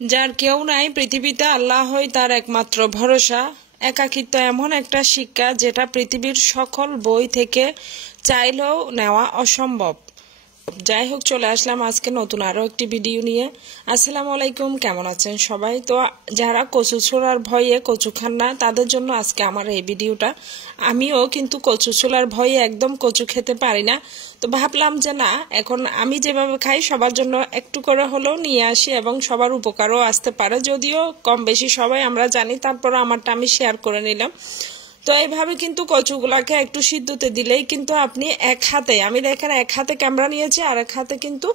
যার কেউ নাই পৃথিবীতে, আল্লাহই তার একমাত্র ভরসা। একাকিত্ব এমন একটা শিক্ষা যেটা পৃথিবীর সকল বই থেকে চাইলেও নেওয়া অসম্ভব। যাই হোক, চলে আসলাম আজকে নতুন আরো একটি ভিডিও নিয়ে। আসসালামু আলাইকুম, কেমন আছেন সবাই? তো যারা কচু ছোলার ভয়ে কচু খান না, তাদের জন্য আজকে আমার এই ভিডিওটা। আমিও কিন্তু কচু ছোলার ভয়ে একদম কচু খেতে পারি না। তো ভাবলাম যে না, এখন আমি যেভাবে খাই সবার জন্য একটু করে হলেও নিয়ে আসি এবং সবার উপকারও আসতে পারে। যদিও কম বেশি সবাই আমরা জানি, তারপর আমারটা আমি শেয়ার করে নিলাম। তো এইভাবে কিন্তু কচুগুলাকে একটু সিদ্ধতে দিলেই কিন্তু আপনি এক হাতে, আমি দেখেন এক হাতে ক্যামেরা নিয়েছি আর এক হাতে কিন্তু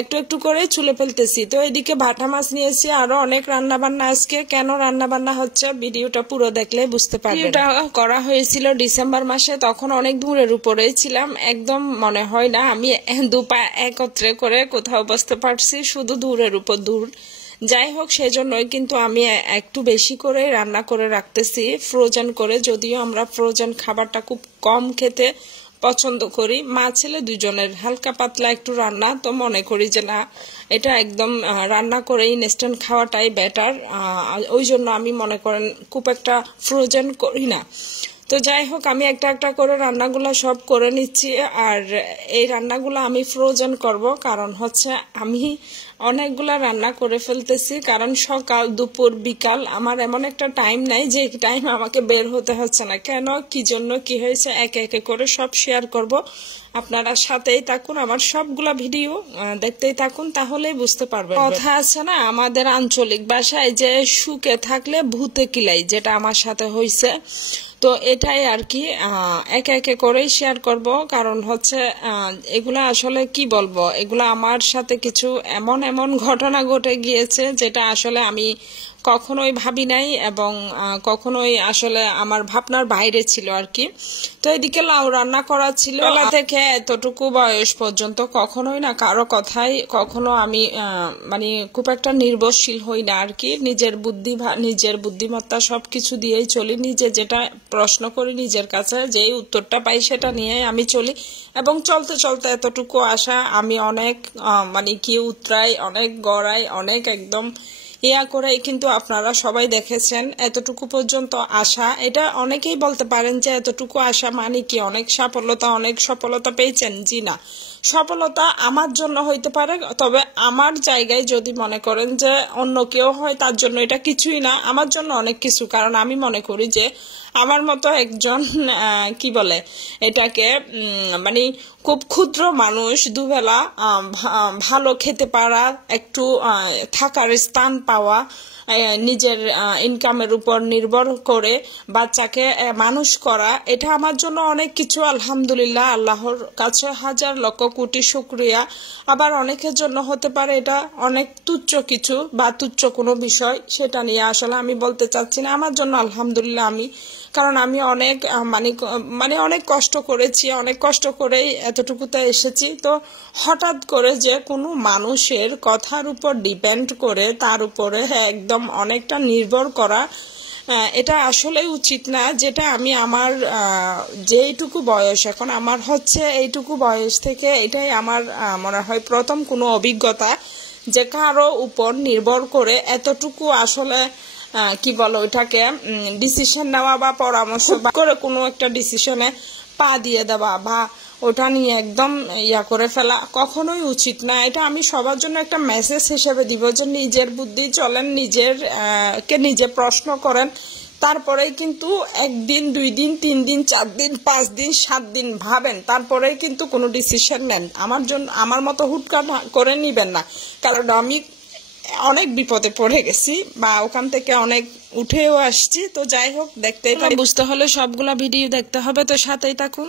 একটু একটু করে চুলে ফেলতেছি। তো এদিকে ভাটা মাছ নিয়েছি, আরো অনেক রান্না বান্না। আজকে কেন রান্না বান্না হচ্ছে ভিডিওটা পুরো দেখলে বুঝতে পারবেন। ভিডিওটা করা হয়েছিল ডিসেম্বর মাসে, তখন অনেক দূরের উপরে ছিলাম, একদম মনে হয় না আমি দুপা একত্রে করে কোথাও বসতে পারছি, শুধু দূরের উপর দূর। যাই হোক, সেজন্যই কিন্তু আমি একটু বেশি করে রান্না করে রাখতেছি ফ্রোজেন করে। যদিও আমরা ফ্রোজেন খাবারটা খুব কম খেতে পছন্দ করি, মা ছেলে দুজনের হালকা পাতলা একটু রান্না। তো মনে করি যে না, এটা একদম রান্না করে ইনস্ট্যান্ট খাওয়াটাই বেটার। ওই জন্য আমি মনে করেন খুব একটা ফ্রোজেন করি না। তো যাই হোক, আমি একটা একটা করে রান্নাগুলো সব করে নিচ্ছি। আর এই রান্নাগুলো আমি ফ্রোজেন করব, কারণ হচ্ছে আমি অনেকগুলা রান্না করে ফেলতেছি। কারণ সকাল দুপুর বিকাল আমার এমন একটা টাইম নাই যে টাইম আমাকে বের হতে হচ্ছে না। কেন, কি জন্য, কি হয়েছে, একে একে করে সব শেয়ার করব। আপনারা সাথেই থাকুন, আমার সবগুলা ভিডিও দেখতেই থাকুন, তাহলেই বুঝতে পারবেন। কথা আছে না আমাদের আঞ্চলিক ভাষায় যে সুখে থাকলে ভূতে কিলাই, যেটা আমার সাথে হয়েছে। তো এটাই আর কি, একে একে করেই শেয়ার করব। কারণ হচ্ছে এগুলা আসলে কি বলবো, এগুলা আমার সাথে কিছু এমন এমন ঘটনা ঘটে গিয়েছে যেটা আসলে আমি কখনোই ভাবি নাই এবং কখনোই আসলে আমার ভাবনার বাইরে ছিল আর কি। তো এদিকে লাউ রান্না করা ছিল। বেলা থেকে এতটুকু বয়স পর্যন্ত কখনোই না কারো কথাই কখনো আমি মানে খুব একটা নির্ভরশীল হই না আর কি। নিজের বুদ্ধি, নিজের বুদ্ধিমত্তা সবকিছু দিয়েই চলি। নিজে যেটা প্রশ্ন করি নিজের কাছে, যেই উত্তরটা পাই সেটা নিয়ে আমি চলি। এবং চলতে চলতে এতটুকু আসা, আমি অনেক মানে কি উতরাই, অনেক গড়াই, অনেক একদম ইয়া করে কিন্তু আপনারা সবাই দেখেছেন এতটুকু পর্যন্ত আসা। এটা অনেকেই বলতে পারেন যে এতটুকু আসা মানে কি অনেক সাফল্যতা, অনেক সফলতা পেয়েছেন। জি না, সফলতা আমার জন্য হইতে পারে, তবে আমার জায়গায় যদি মনে করেন যে অন্য কেউ হয় তার জন্য এটা কিছুই না, আমার জন্য অনেক কিছু। কারণ আমি মনে করি যে আমার মতো একজন কি বলে এটাকে, মানে খুব ক্ষুদ্র মানুষ, দুবেলা ভালো খেতে পারা, একটু থাকার স্থান পাওয়া, নিজের ইনকামের উপর নির্ভর করে বাচ্চাকে মানুষ করা, এটা আমার জন্য অনেক কিছু। আলহামদুলিল্লাহ, আল্লাহর কাছে হাজার লক্ষ কোটি শুকরিয়া। আবার অনেকের জন্য হতে পারে এটা অনেক তুচ্ছ কিছু বা তুচ্ছ কোনো বিষয়, সেটা নিয়ে আসলে আমি বলতে চাচ্ছি না। আমার জন্য আলহামদুলিল্লাহ, কারণ আমি অনেক মানে অনেক কষ্ট করেছি, অনেক কষ্ট করেই এতটুকুতে এসেছি। তো হঠাৎ করে যে কোনো মানুষের কথার উপর ডিপেন্ড করে তার উপরে একদম অনেকটা নির্ভর করা, এটা আসলে উচিত না। যেটা আমি আমার যেইটুকু বয়স এখন আমার হচ্ছে, এইটুকু বয়স থেকে এটাই আমার মনে হয় প্রথম কোনো অভিজ্ঞতা যে কারো উপর নির্ভর করে এতটুকু আসলে কি বলো ওইটাকে ডিসিশন নেওয়া বা পরামর্শ করে কোনো একটা ডিসিশনে পা দিয়ে দেওয়া বা ওটা নিয়ে একদম ইয়া করে ফেলা কখনোই উচিত না। এটা আমি সবার জন্য একটা মেসেজ হিসেবে দিব যে নিজের বুদ্ধি চলেন, নিজের কে নিজে প্রশ্ন করেন, তারপরেই কিন্তু একদিন, 2 দিন, 3 দিন, 4 দিন, 5 দিন, 7 দিন ভাবেন, তারপরেই কিন্তু কোনো ডিসিশন নেন। আমার মতো হুটকাট করে নিবেন না, কারণ আমি অনেক বিপদে পড়ে গেছি বা ওখান থেকে অনেক উঠেও আসছি। তো যাই হোক, দেখতেই বুঝতে হলে সবগুলা ভিডিও দেখতে হবে, তো সাথেই থাকুন।